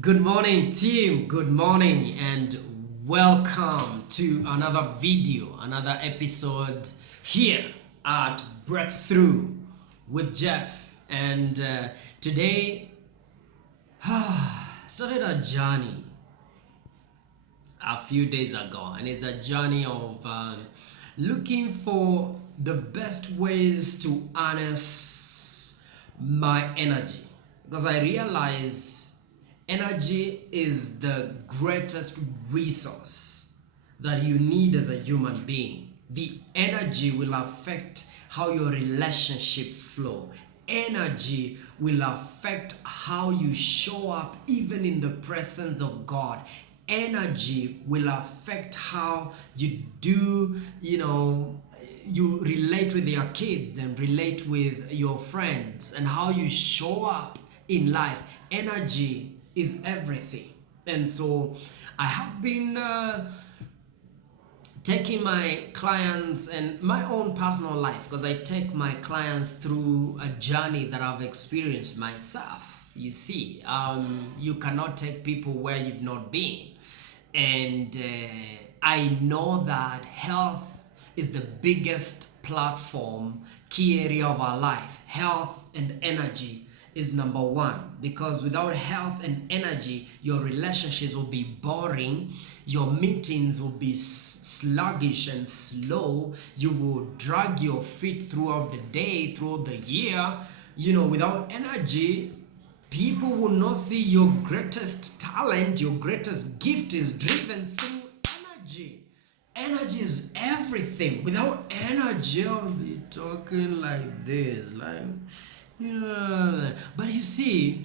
Good morning, team. Good morning, and welcome to another video, another episode here at Breakthrough with Jeff. And today, started a journey a few days ago, and it's a journey of looking for the best ways to harness my energy, because I realize energy is the greatest resource that you need as a human being. The energy will affect how your relationships flow. Energy will affect how you show up even in the presence of God. Energy will affect how you do, you relate with your kids and relate with your friends and how you show up in life. Energy is everything. And so I have been taking my clients and my own personal life, because I take my clients through a journey that I've experienced myself. You see, you cannot take people where you've not been. And I know that health is the biggest platform, key area of our life. Health and energy is number one, because without health and energy, your relationships will be boring, your meetings will be sluggish and slow, you will drag your feet throughout the day, throughout the year. Without energy, people will not see your greatest talent. Your greatest gift is driven through energy. Energy is everything. Without energy, I'll be talking like this, but you see,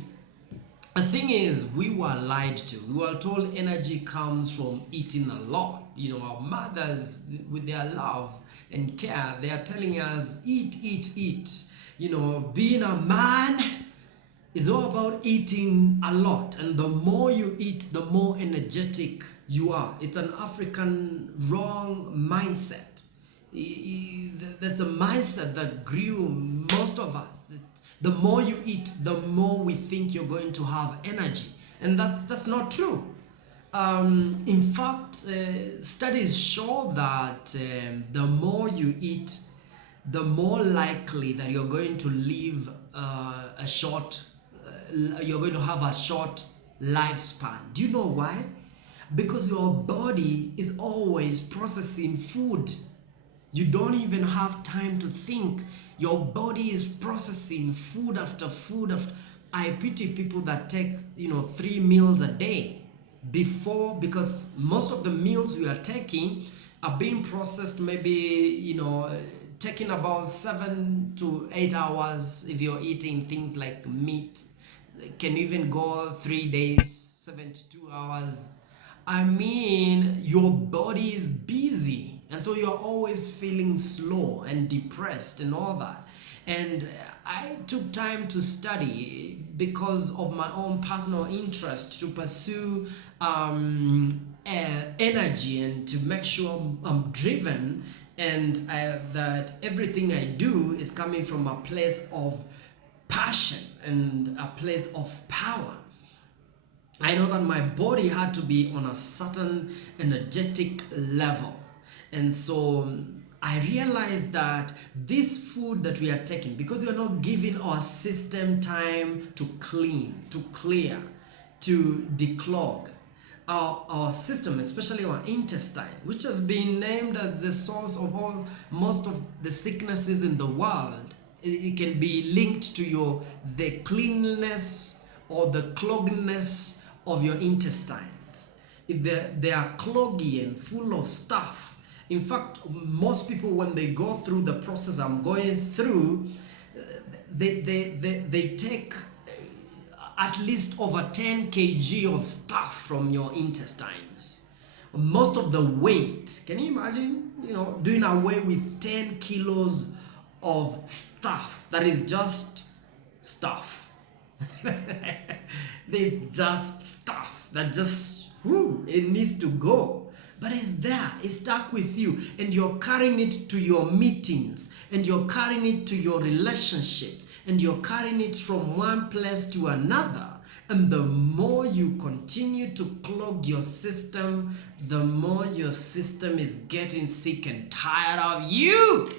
the thing is, we were lied to. We were told energy comes from eating a lot. Our mothers, with their love and care, they are telling us, eat, eat, eat. Being a man is all about eating a lot. And the more you eat, the more energetic you are. It's an African wrong mindset. That's a mindset that grew most of us. The more you eat, the more we think you're going to have energy, and that's not true. In fact, studies show that the more you eat, the more likely that you're going to live you're going to have a short lifespan. Do you know why? Because your body is always processing food. You don't even have time to think. Your body is processing food after food after. I pity people that take 3 meals a day because most of the meals we are taking are being processed, maybe taking about 7 to 8 hours. If you're eating things like meat, it can even go 3 days, 72 hours. I mean, your body is busy, and so you're always feeling slow and depressed and all that. And I took time to study, because of my own personal interest, to pursue energy and to make sure I'm driven, and that everything I do is coming from a place of passion and a place of power. I know that my body had to be on a certain energetic level. And so I realized that this food that we are taking, because we are not giving our system time to clean, to clear, to declog our system, especially our intestine, which has been named as the source of most of the sicknesses in the world. It can be linked to the cleanliness or the cloggedness of your intestines. If they are cloggy and full of stuff. In fact, most people, when they go through the process I'm going through, they take at least over 10 kg of stuff from your intestines. Most of the weight. Can you imagine, doing away with 10 kilos of stuff that is just stuff? It's just stuff that just it needs to go, but it's there, it's stuck with you, and you're carrying it to your meetings, and you're carrying it to your relationships, and you're carrying it from one place to another, And the more you continue to clog your system, the more your system is getting sick and tired of you.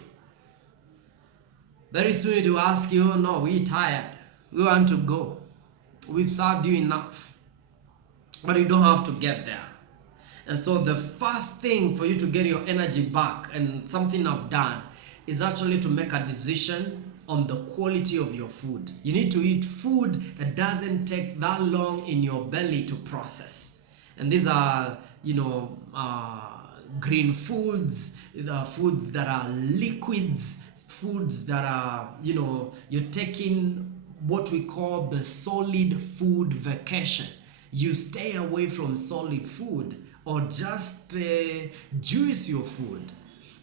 Very soon it will ask you, oh no, we're tired. We want to go. We've served you enough. But you don't have to get there. And so the first thing for you to get your energy back, and something I've done, is actually to make a decision on the quality of your food. You need to eat food that doesn't take that long in your belly to process. And these are, green foods, foods that are liquids, foods that are, you're taking what we call the solid food vacation. You stay away from solid food, or just juice your food,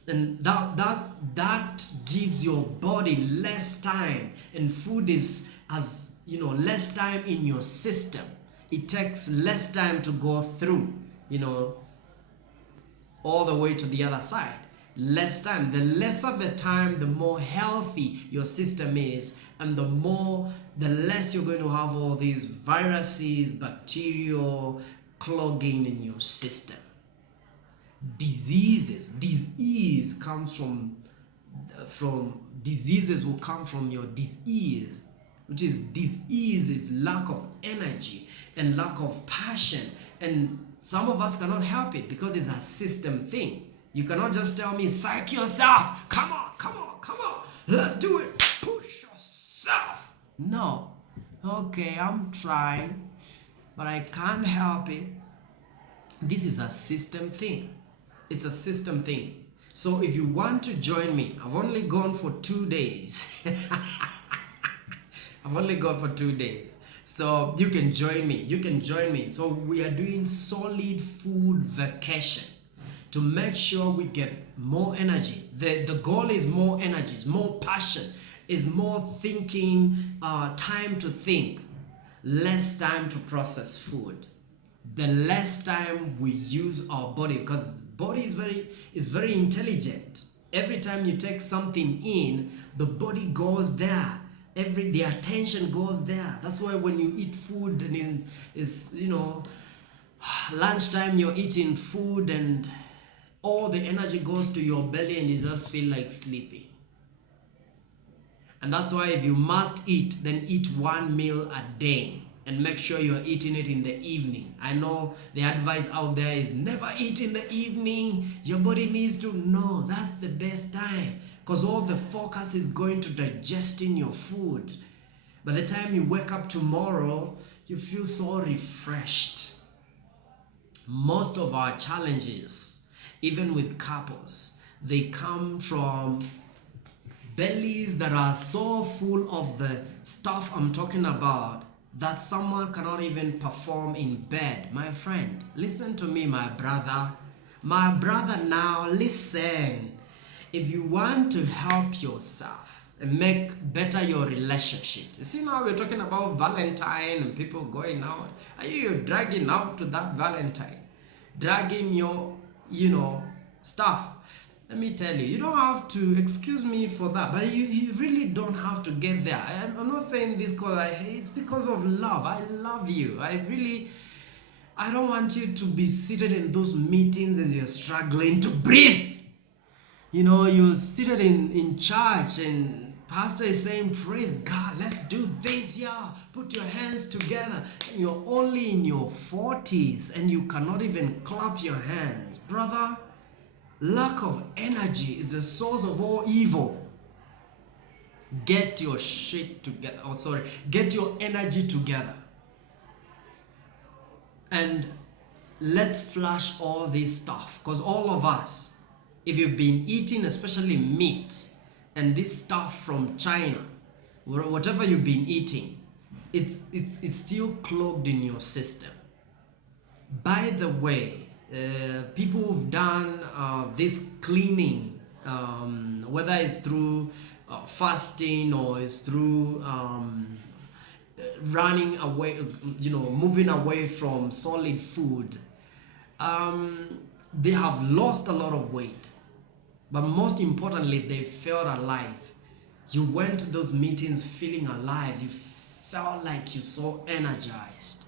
and that gives your body less time, and food has less time in your system. It takes less time to go through, all the way to the other side. Less time. The lesser the time, the more healthy your system is, and the less you're going to have all these viruses, bacterial clogging in your system. Disease comes from diseases will come from your disease, which is disease is lack of energy and lack of passion. And some of us cannot help it because it's a system thing. You cannot just tell me, psych yourself, come on, let's do it, push yourself. No. Okay, I'm trying, but I can't help it. This is a system thing. It's a system thing. So if you want to join me, I've only gone for 2 days. I've only gone for 2 days. So you can join me. So we are doing solid food vacation to make sure we get more energy. The goal is more energy, is more passion, is more thinking, time to think, less time to process food. The less time we use our body, because body is very intelligent. Every time you take something in, the body goes there. The attention goes there. That's why when you eat food and it's lunchtime, you're eating food and all the energy goes to your belly and you just feel like sleeping. And that's why if you must eat, then eat 1 meal a day. And make sure you're eating it in the evening. I know the advice out there is never eat in the evening. Your body needs to know that's the best time, because all the focus is going to digesting your food. By the time you wake up tomorrow, you feel so refreshed. Most of our challenges, even with couples, they come from bellies that are so full of the stuff I'm talking about, that someone cannot even perform in bed. My friend, listen to me, my brother. My brother, now listen. If you want to help yourself and make better your relationship, you see, now we're talking about Valentine and people going out. Are you dragging out to that Valentine? Dragging your, stuff. Let me tell you, you don't have to, excuse me for that, but you really don't have to get there. I'm not saying this because it's because of love. I love you. I don't want you to be seated in those meetings and you're struggling to breathe. You're seated in church and pastor is saying, praise God, let's do this, yeah. Put your hands together. And you're only in your 40s and you cannot even clap your hands. Brother, lack of energy is the source of all evil. Get your shit together. Get your energy together. And let's flush all this stuff. Because all of us, if you've been eating especially meat and this stuff from China, whatever you've been eating, it's still clogged in your system. By the way, people who've done this cleaning, whether it's through fasting or it's through running away, moving away from solid food, they have lost a lot of weight. But most importantly, they felt alive. You went to those meetings feeling alive. You felt like you're so energized.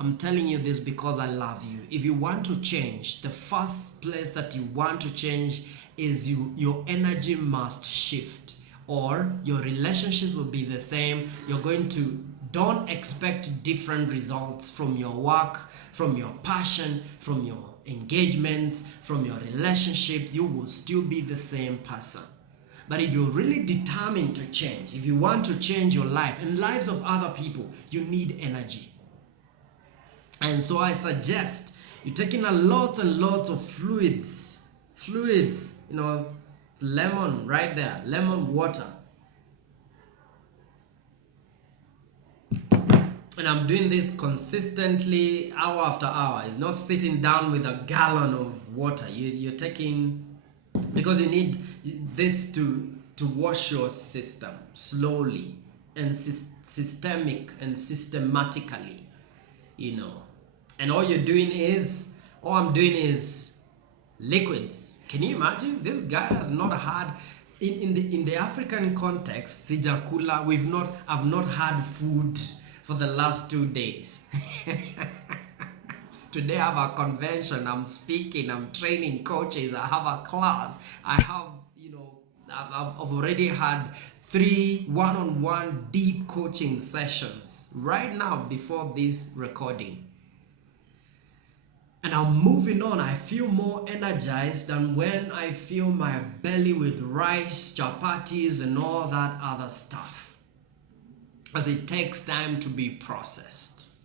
I'm telling you this because I love you. If you want to change, the first place that you want to change is your energy must shift, or your relationships will be the same. Don't expect different results from your work, from your passion, from your engagements, from your relationships. You will still be the same person. But if you're really determined to change, if you want to change your life and lives of other people, you need energy. And so I suggest you taking a lot and lots of fluids, it's lemon right there, lemon water. And I'm doing this consistently, hour after hour. It's not sitting down with a gallon of water. You're taking, because you need this to wash your system slowly and systematically, And all I'm doing is liquids. Can you imagine? This guy has not had, in the African context, sijakula, I've not had food for the last 2 days. Today I have a convention, I'm speaking, I'm training coaches, I have a class, I've already had 3 one-on-one deep coaching sessions right now before this recording. And I'm moving on. I feel more energized than when I fill my belly with rice, chapatis, and all that other stuff, as it takes time to be processed.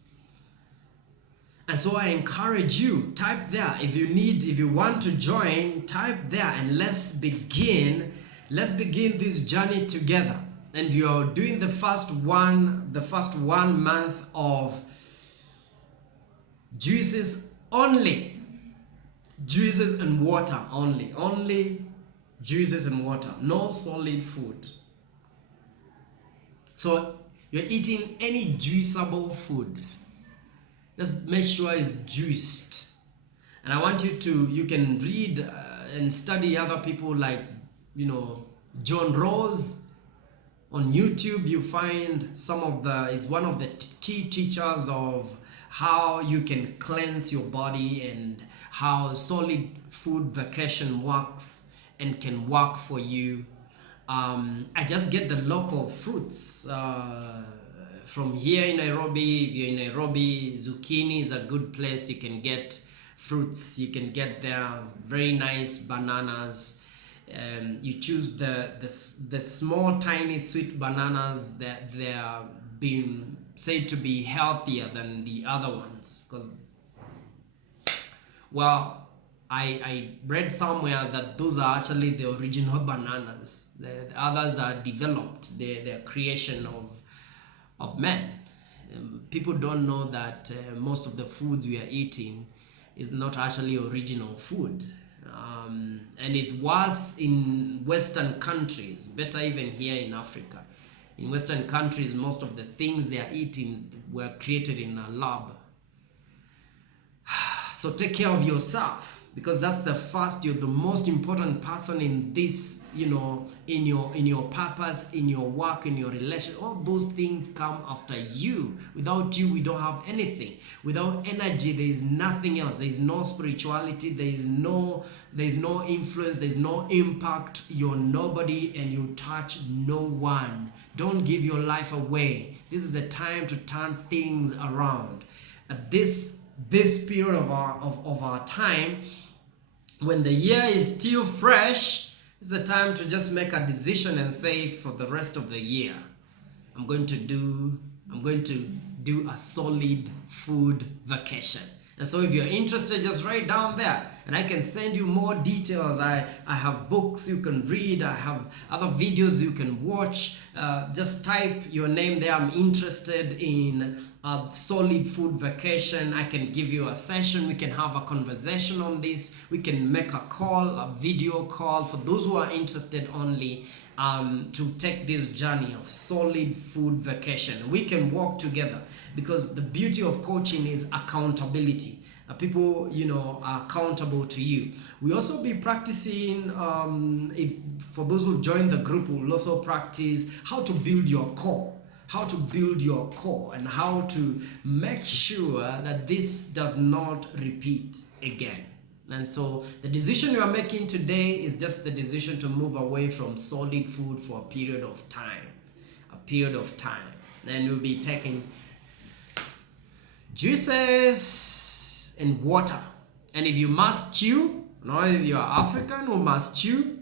And so I encourage you, type there. If you want to join, type there, and let's begin this journey together. And you're doing the first 1 month of juices only. Juices and water only juices and water, no solid food. So you're eating any juiceable food, just make sure it's juiced. And I want you can read and study other people like John Rose on YouTube. You find is one of the key teachers of how you can cleanse your body and how solid food vacation works and can work for you. I just get the local fruits from here in Nairobi. If you're in Nairobi, zucchini is a good place. You can get fruits. You can get there very nice bananas. You choose the small, tiny, sweet bananas that they are being said to be healthier than the other ones, because, well, I read somewhere that those are actually the original bananas. The others are developed. They're creation of men. People don't know that most of the foods we are eating is not actually original food. And it's worse in Western countries, better even here in Africa. In Western countries, most of the things they are eating were created in a lab. So take care of yourself, because that's you're the most important person in this, in your purpose, in your work, in your relationship. All those things come after you. Without you, we don't have anything. Without energy, there is nothing else. There is no spirituality. There is no influence. There is no impact. You're nobody and you touch no one. Don't give your life away. This is the time to turn things around. At this period of our time, when the year is still fresh, it's the time to just make a decision and say, for the rest of the year, I'm going to do a solid food vacation. And so if you're interested, just write down there and I can send you more details. I have books you can read. I have other videos you can watch. Just type your name there. I'm interested in a solid food vacation. I can give you a session. We can have a conversation on this. We can make a call, a video call for those who are interested only, to take this journey of solid food vacation. We can walk together, because the beauty of coaching is accountability. People, are accountable to you. We also be practicing, for those who join the group, we'll also practice how to build your core. how to build your core, and how to make sure that this does not repeat again. And so the decision you are making today is just the decision to move away from solid food for a period of time. And you'll be taking juices and water. And if you must chew, if you are African who must chew,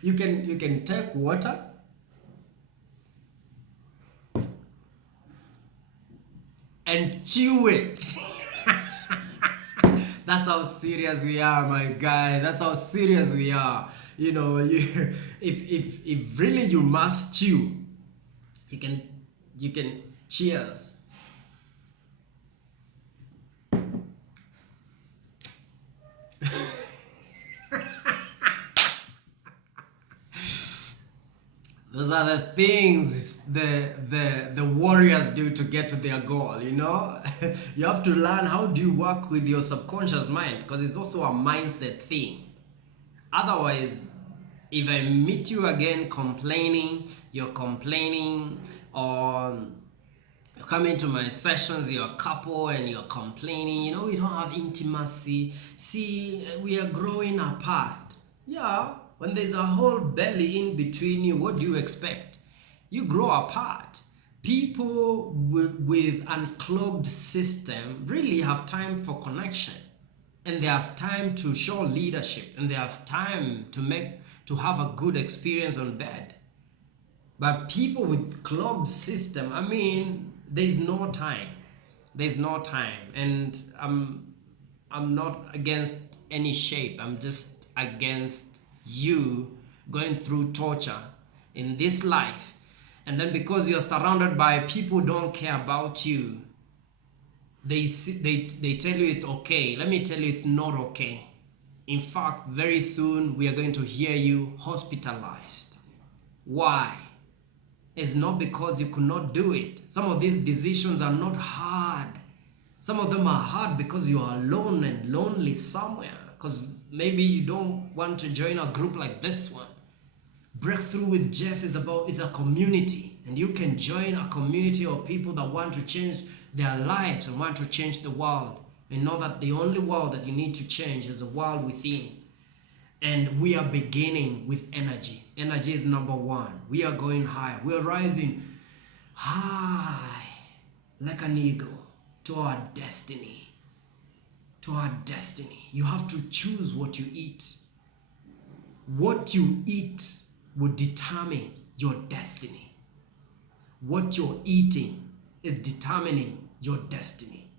you can take water and chew it. That's how serious we are, my guy. That's how serious we are. If really you must chew, you can cheers. Those are the things the warriors do to get to their goal, You have to learn how do you work with your subconscious mind, because it's also a mindset thing. Otherwise, if I meet you again you're complaining, or you're coming to my sessions, you're a couple and you're complaining, we don't have intimacy. See, we are growing apart. Yeah, when there's a whole belly in between you, what do you expect? You grow apart. People with unclogged system really have time for connection, and they have time to show leadership, and they have time to have a good experience on bed. But people with clogged system, there's no time. And I'm not against any shape. I'm just against you going through torture in this life, and then because you're surrounded by people who don't care about you, they tell you it's okay. Let me tell you, it's not okay. In fact, very soon we are going to hear you hospitalized. Why? It's not because you could not do it. Some of these decisions are not hard. Some of them are hard because you are alone and lonely somewhere, because maybe you don't want to join a group like this one. Breakthrough with Jeff is a community, and you can join a community of people that want to change their lives and want to change the world, and know that the only world that you need to change is the world within. And we are beginning with energy. Energy is number one. We are going higher. We are rising high like an eagle to our destiny. You have to choose what you eat. What you eat will determine your destiny. What you're eating is determining your destiny.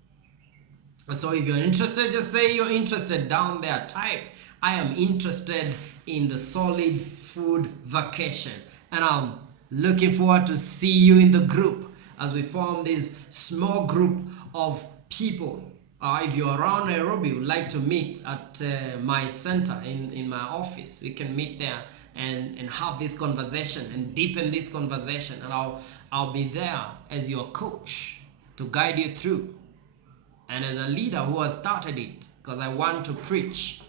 And so if you're interested, just say you're interested down there. Type, I am interested in the solid food vacation. And I'm looking forward to see you in the group as we form this small group of people. If you're around Nairobi, would like to meet at my center in my office, we can meet there and have this conversation and deepen this conversation. And I'll be there as your coach to guide you through, and as a leader who has started it, because I want to preach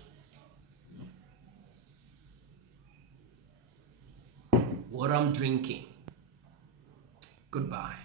what I'm drinking. Goodbye.